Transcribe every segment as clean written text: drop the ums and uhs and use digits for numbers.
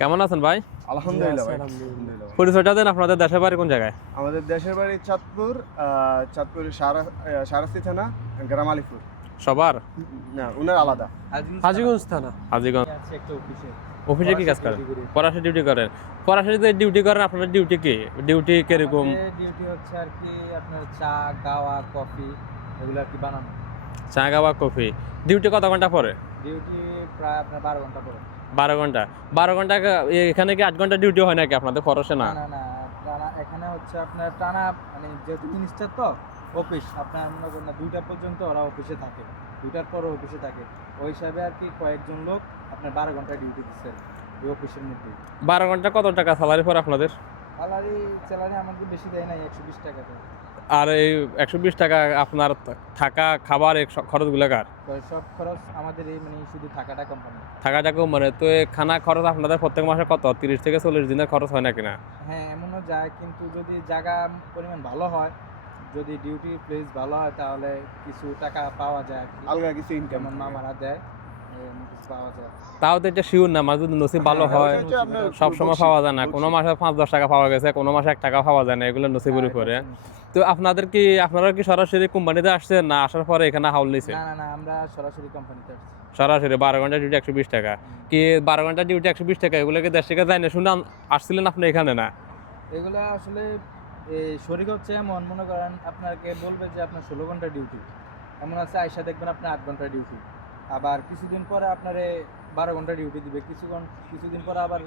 কেমন আছেন ভাই? আলহামদুলিল্লাহ ভাই। পরিচয়টা দেন, আপনাদের দেশের বাড়ি কোন জায়গায়? আমাদের দেশের বাড়ি চাঁদপুর, চাঁদপুরের সারাস্তি থানা, গ্রাম আলিপুর। সবার না, উনার আলাদা। হাজীগঞ্জ থানা। হাজীগঞ্জ। আছে একটা অফিসে। অফিসে কি কাজ করেন? ডিউটি করি। ফরাসি ডিউটি করেন। ফরাসি যে ডিউটি করেন, আপনার ডিউটি কি? ডিউটি কিরকম? আমাদের ডিউটি হচ্ছে আর কি আপনার চা, গাওয়া, কফি এগুলো আর কি বানানো। চা খাওয়া, কফি। ডিউটি কত ঘন্টা পরে? ডিউটি প্রায় আপনার 12 ঘন্টা পরে। 12 ঘন্টা। 12 ঘন্টা এখানে কি 8 ঘন্টা ডিউটি হয় নাকি আপনাদের ফরাসে? না, না না না, টানা এখানে হচ্ছে আপনার টানা মানে যেহেতু মিনিস্টার তো অফিস আপনার মনে করেন না 2টা পর্যন্ত ওরা অফিসে থাকে, 2টার পরও অফিসে থাকে। ওই হিসাবে আর কি কয়েকজন লোক আপনার 12 ঘন্টা ডিউটি দিচ্ছে ওই অফিসের মধ্যে। 12 ঘন্টা কত টাকা স্যালারি পরে আপনাদের? স্যালারি আমাদের বেশি দেয় নাই, 120 টাকা দেয়। আর এই 120 টাকা আপনার থাকা খাবার এই খরচগুলো কার? সব খরচ আমাদের এই মানে শুধু থাকাটা কোম্পানি। থাকাটাকেও মানে তো এই খানা খরচ আপনাদের প্রত্যেক মাসে কত 30 থেকে 40 দিনের খরচ হয় নাকি না? হ্যাঁ এমনও যায়, কিন্তু যদি জায়গা পরিমাণ ভালো হয়, যদি ডিউটি প্লেস ভালো হয় তাহলে কিছু টাকা পাওয়া যায় আর কি। আলগা কিছু ইনকাম যেমন মামারা দেয় এমন কিছু পাওয়া যায়। তাও তো এটা শিওর না, আমার যদি নসিব ভালো হয় সব সময় পাওয়া যায় না। কোনো মাসে 5-10 টাকা পাওয়া গেছে, কোনো মাসে 1 টাকা পাওয়া যায় না, এগুলো নসিবের উপরে। তো আপনারা কি সরাসরি কোম্পানিতে আসছেন না আসার পরে এখানে হাউল নিছে? না না না, আমরা সরাসরি কোম্পানিতে আসছি। সরাসরি 12 ঘন্টা ডিউটি 120 টাকা। কি 12 ঘন্টা ডিউটি 120 টাকা এগুলোকে দেশ থেকে যায় না শুনে আসছিলেন আপনি এখানে? না, এগুলো আসলে এই শরীর হচ্ছে এমন, মনে করেন আপনাকে বলবে যে আপনার 16 ঘন্টা ডিউটি, এমন আছে আয়সা দেখবেন আপনার 8 ঘন্টা ডিউটি, আবার কিছুদিন পরে আপনার 12 ঘন্টা ডিউটি দিবে, কিছুদিন পরে আবার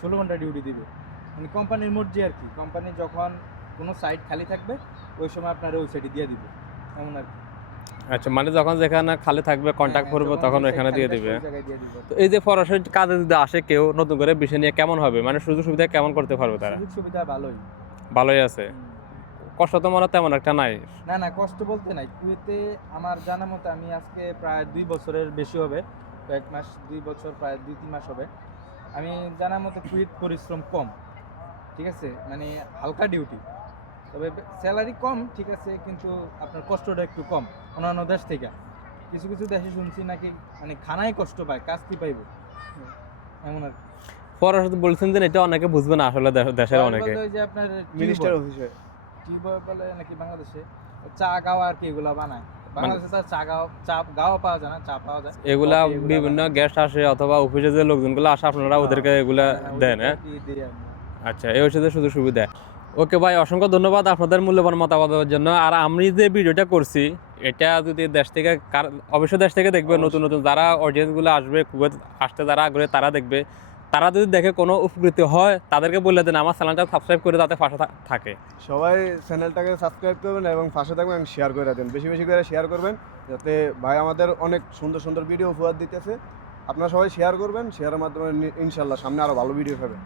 16 ঘন্টা ডিউটি দিবে। মানে কোম্পানির মর্জি আর কি, কোম্পানি যখন কোনো সাইট খালি থাকবে ওই সময় আপনার ওই সাইটে দিয়ে দিবে, এমন আর কি। আচ্ছা, মানে যখন যেখানে খালি থাকবে কন্ট্যাক্ট করবে তখন এখানে দিয়ে দিবে। তো এই যে ফরাসি কাজে যদি আসে কেউ নতুন করে বিষয় নিয়ে কেমন হবে, মানে সুযোগ সুবিধা কেমন করতে পারবে তারা? সুযোগ সুবিধা ভালোই। ভালোই আছে, কষ্ট তো মনে হয় তেমন একটা নাই। না না, কষ্ট বলতে নাই। কুয়েতে আমার জানা মতে আমি আজকে প্রায় 2 বছরের বেশি হবে, কয়েক মাস, 2 বছর প্রায় 2-3 মাস হবে। আমি জানার মতে কুয়েত পরিশ্রম কম, ঠিক আছে, মানে হালকা ডিউটি, তবে স্যালারি কম, ঠিক আছে, কিন্তু আপনার কষ্টটা একটু কম অন্যান্য দেশ থেকে। কিছু কিছু দেশে শুনছি নাকি মানে খানায় কষ্ট পায়, কাজ কি পাইব, এমন আর কি। ফরাসি তো বলছেন যে এটা অনেকে বুঝবে না আসলে দেশের অনেকে। ওই যে আপনার মিনিস্টার অফিসে টিউবওয়েল বলে নাকি বাংলাদেশে চা গাওয়া আর কি এগুলা বানায়। বাংলাদেশে তো চা গাওয়া পাওয়া যায় না, চা পাওয়া যায়। এগুলা কফি এগুলা বিভিন্ন বানায়। গেস্ট আসে অথবা অফিসে যে লোকজনগুলো আসে আপনারা ওদেরকে এগুলা দেন? হ্যাঁ, ওদেরকে দিই আমি। আচ্ছা, এই হচ্ছে সুযোগ সুবিধা। ওকে ভাই, অসংখ্য ধন্যবাদ আপনাদের মূল্যবান মতামত দেওয়ার জন্য। আর আমি যে ভিডিওটা করছি এটা যদি দেশ থেকে অবশ্যই দেশ থেকে দেখবে, নতুন নতুন যারা অডিয়েন্সগুলো আসবে কুয়েত আসতে যারা আগ্রহী তারা দেখবে। তারা যদি দেখে কোনো উপকৃত হয় তাদেরকে বলে দেন আমার চ্যানেলটা সাবস্ক্রাইব করে যাতে পাশে থাকে। সবাই চ্যানেলটাকে সাবস্ক্রাইব করবেন এবং পাশে থাকবেন, শেয়ার করে দেন, বেশি বেশি করে শেয়ার করবেন, যাতে ভাই আমাদের অনেক সুন্দর সুন্দর ভিডিও উপহার দিতেছে। আপনারা সবাই শেয়ার করবেন, শেয়ারের মাধ্যমে ইনশাল্লাহ সামনে আরো ভালো ভিডিও পাবেন।